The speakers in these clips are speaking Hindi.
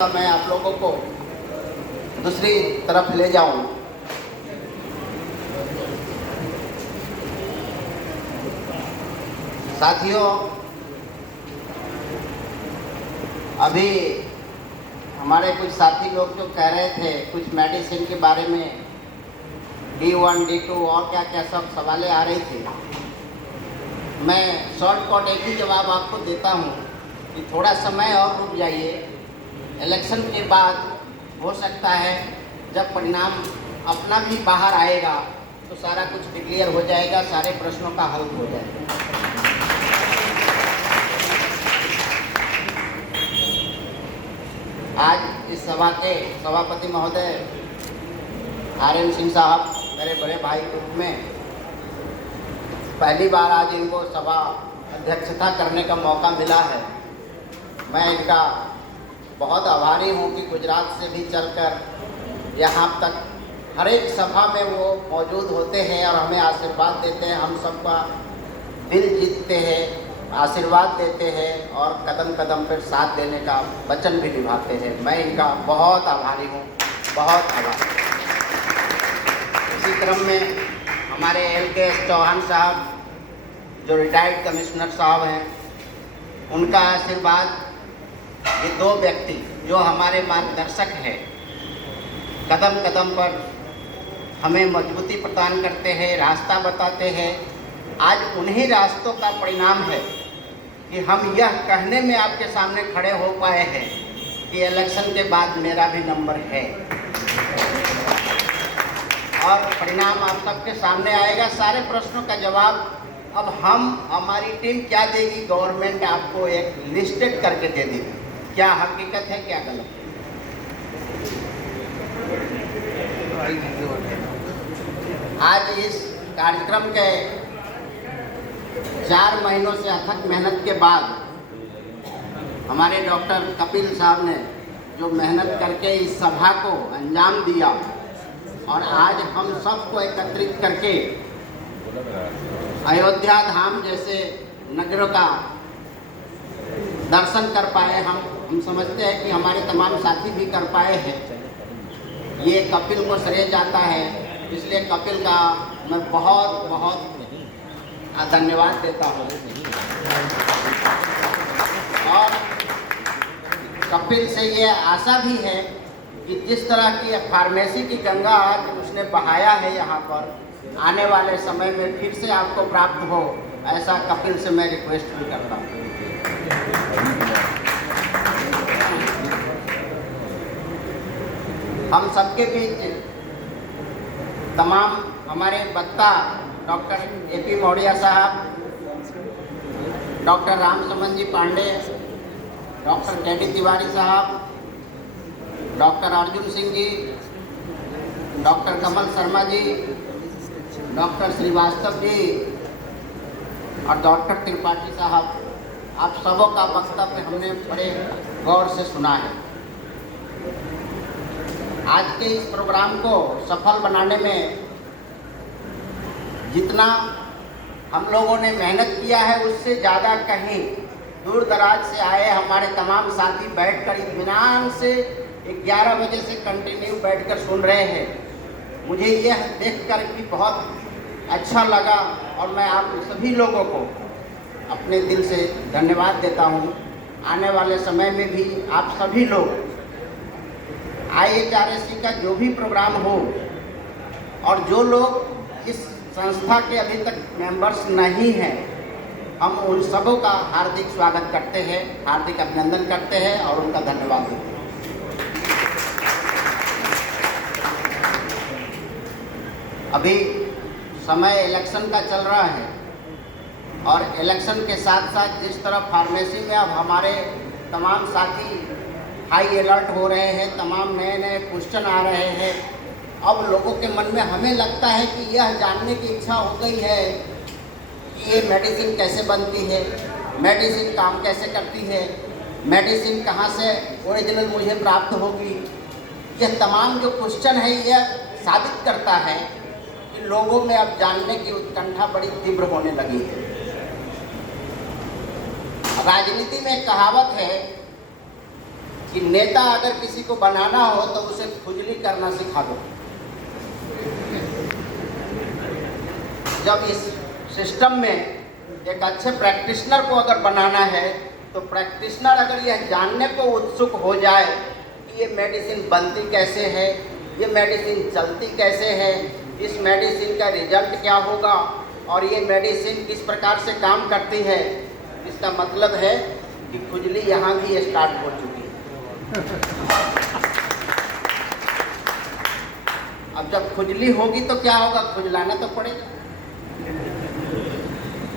मैं आप लोगों को दूसरी तरफ ले जाऊं। साथियों, अभी हमारे कुछ साथी लोग जो कह रहे थे कुछ मेडिसिन के बारे में, D1, D2 और क्या क्या सब सवालें आ रही थी। मैं शॉर्टकट एक ही जवाब आपको देता हूं कि थोड़ा समय और रुक जाइए। इलेक्शन के बाद हो सकता है जब परिणाम अपना भी बाहर आएगा तो सारा कुछ क्लियर हो जाएगा, सारे प्रश्नों का हल हो जाएगा। आज इस सभा के सभापति महोदय RM सिंह साहब मेरे बड़े भाई के रूप में पहली बार आज इनको सभा अध्यक्षता करने का मौका मिला है। मैं इनका बहुत आभारी हूँ कि गुजरात से भी चलकर यहाँ तक हर एक सभा में वो मौजूद होते हैं और हमें आशीर्वाद देते हैं, हम सबका दिल जीतते हैं, आशीर्वाद देते हैं और कदम कदम पर साथ देने का वचन भी निभाते हैं। मैं इनका बहुत आभारी हूँ, बहुत आभारी। इसी क्रम में हमारे LKS चौहान साहब जो रिटायर्ड कमिश्नर साहब हैं, उनका आशीर्वाद, ये दो व्यक्ति जो हमारे मार्गदर्शक हैं, कदम कदम पर हमें मजबूती प्रदान करते हैं, रास्ता बताते हैं। आज उन्हीं रास्तों का परिणाम है कि हम यह कहने में आपके सामने खड़े हो पाए हैं कि इलेक्शन के बाद मेरा भी नंबर है और परिणाम आप सबके सामने आएगा। सारे प्रश्नों का जवाब अब हमारी टीम क्या देगी, गवर्नमेंट आपको एक लिस्टेड करके दे देगी, क्या हकीकत है क्या गलत है। आज इस कार्यक्रम के 4 महीनों से अथक मेहनत के बाद हमारे डॉक्टर कपिल साहब ने जो मेहनत करके इस सभा को अंजाम दिया और आज हम सबको एकत्रित करके अयोध्या धाम जैसे नगरों का दर्शन कर पाए। हम समझते हैं कि हमारे तमाम साथी भी कर पाए हैं, ये कपिल को श्रेय जाता है। इसलिए कपिल का मैं बहुत बहुत धन्यवाद देता हूँ। और कपिल से ये आशा भी है कि जिस तरह की फार्मेसी की गंगा आज उसने बहाया है यहाँ पर, आने वाले समय में फिर से आपको प्राप्त हो, ऐसा कपिल से मैं रिक्वेस्ट भी करता हूँ। हम सबके बीच तमाम हमारे वक्ता डॉक्टर AP मौर्य साहब, डॉक्टर रामसमन जी पांडे, डॉक्टर KD तिवारी साहब, डॉक्टर अर्जुन सिंह जी, डॉक्टर कमल शर्मा जी, डॉक्टर श्रीवास्तव जी और डॉक्टर त्रिपाठी साहब, आप सबों का वक्तव्य हमने बड़े गौर से सुना है। आज के इस प्रोग्राम को सफल बनाने में जितना हम लोगों ने मेहनत किया है उससे ज़्यादा कहीं दूर दराज से आए हमारे तमाम साथी बैठकर इत्मीनान से 11 बजे से कंटिन्यू बैठकर सुन रहे हैं। मुझे यह देखकर भी बहुत अच्छा लगा और मैं आप सभी लोगों को अपने दिल से धन्यवाद देता हूँ। आने वाले समय में भी आप सभी लोग IHRSC का जो भी प्रोग्राम हो और जो लोग इस संस्था के अभी तक मेंबर्स नहीं हैं, हम उन सबों का हार्दिक स्वागत करते हैं, हार्दिक अभिनंदन करते हैं और उनका धन्यवाद देते हैं। अभी समय इलेक्शन का चल रहा है और इलेक्शन के साथ साथ जिस तरह फार्मेसी में अब हमारे तमाम साथी हाई अलर्ट हो रहे हैं, तमाम नए नए क्वेश्चन आ रहे हैं। अब लोगों के मन में हमें लगता है कि यह जानने की इच्छा हो गई है कि ये मेडिसिन कैसे बनती है, मेडिसिन काम कैसे करती है, मेडिसिन कहाँ से ओरिजिनल मुझे प्राप्त होगी। यह तमाम जो क्वेश्चन है यह साबित करता है कि लोगों में अब जानने की उत्कंठा बड़ी तीव्र होने लगी है। राजनीति में एक कहावत है कि नेता अगर किसी को बनाना हो तो उसे खुजली करना सिखा दो। जब इस सिस्टम में एक अच्छे प्रैक्टिशनर को अगर बनाना है तो प्रैक्टिशनर अगर यह जानने को उत्सुक हो जाए कि ये मेडिसिन बनती कैसे है, ये मेडिसिन चलती कैसे है, इस मेडिसिन का रिजल्ट क्या होगा और ये मेडिसिन किस प्रकार से काम करती है, इसका मतलब है कि खुजली यहाँ भी स्टार्ट हो चुकी है। अब जब खुजली होगी तो क्या होगा, खुजलाना तो पड़ेगा।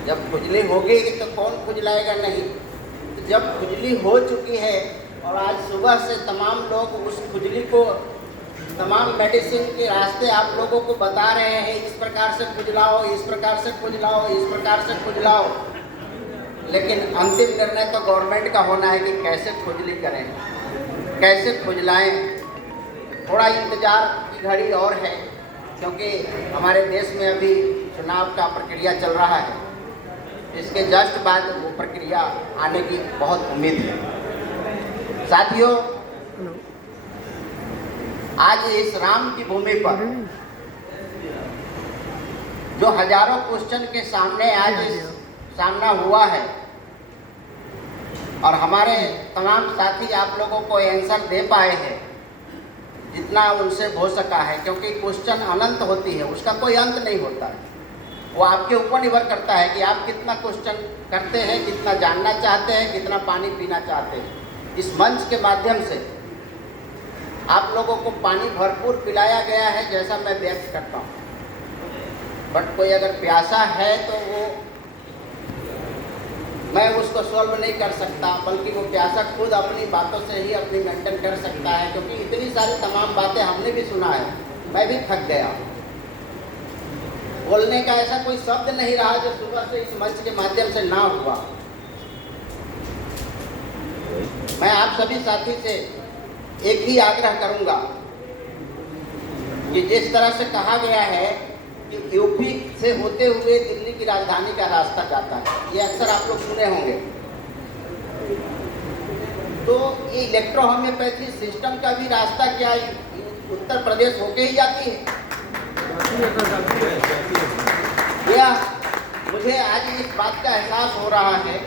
जब खुजली होगी तो कौन खुजलाएगा नहीं। तो जब खुजली हो चुकी है और आज सुबह से तमाम लोग उस खुजली को तमाम मेडिसिन के रास्ते आप लोगों को बता रहे हैं, इस प्रकार से खुजलाओ, इस प्रकार से खुजलाओ, इस प्रकार से खुजलाओ, लेकिन अंतिम निर्णय तो गवर्नमेंट का होना है कि कैसे खुजली करें, कैसे खुजलाएं। थोड़ा इंतजार की घड़ी और है, क्योंकि हमारे देश में अभी चुनाव का प्रक्रिया चल रहा है। इसके जस्ट बाद वो प्रक्रिया आने की बहुत उम्मीद है। साथियों, आज इस राम की भूमि पर जो हजारों क्वेश्चन के सामने आज सामना हुआ है और हमारे तमाम साथी आप लोगों को आंसर दे पाए हैं जितना उनसे हो सका है, क्योंकि क्वेश्चन अनंत होती है, उसका कोई अंत नहीं होता है। वो आपके ऊपर निर्भर करता है कि आप कितना क्वेश्चन करते हैं, कितना जानना चाहते हैं, कितना पानी पीना चाहते हैं। इस मंच के माध्यम से आप लोगों को पानी भरपूर पिलाया गया है, जैसा मैं व्यक्त करता हूँ। बट कोई अगर प्यासा है तो वो मैं उसको सॉल्व नहीं कर सकता, बल्कि वो प्यासा खुद अपनी बातों से ही अपनी मेंटेन कर सकता है, क्योंकि इतनी सारी तमाम बातें हमने भी सुना है। मैं भी थक गया, बोलने का ऐसा कोई शब्द नहीं रहा जो सुबह से इस मंच के माध्यम से ना हुआ। मैं आप सभी साथी से एक ही आग्रह करूंगा कि जिस तरह से कहा गया है कि यूपी से होते हुए दिल्ली की राजधानी का रास्ता जाता है, ये अक्सर आप लोग सुने होंगे। तो ये इलेक्ट्रो होम्योपैथी सिस्टम का भी रास्ता क्या उत्तर प्रदेश होके ही जाती है? या मुझे आज इस बात का एहसास हो रहा है,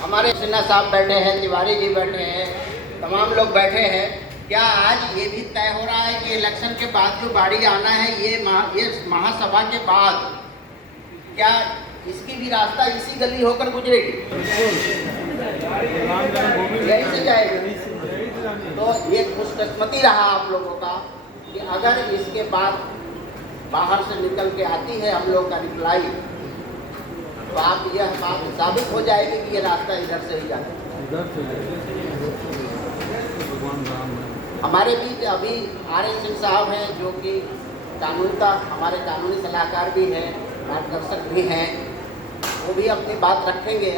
हमारे सिन्हा साहब बैठे हैं, तिवारी जी बैठे हैं, तमाम लोग बैठे हैं, क्या आज ये भी तय हो रहा है कि इलेक्शन के बाद जो बारी आना है, ये महासभा के बाद क्या इसकी भी रास्ता इसी गली होकर गुजरेगी, यहीं से जाएगी? तो ये खुशकिस्मती रहा आप लोगों का कि अगर इसके बाद बाहर से निकल के आती है हम लोग का रिप्लाई, तो आप यह बात साबित हो जाएगी कि ये रास्ता इधर से ही जाता है। हमारे बीच अभी आर.एन. सिंह साहब हैं, जो कि कानूनता हमारे कानूनी सलाहकार भी हैं, मार्गदर्शक भी हैं, वो भी अपनी बात रखेंगे।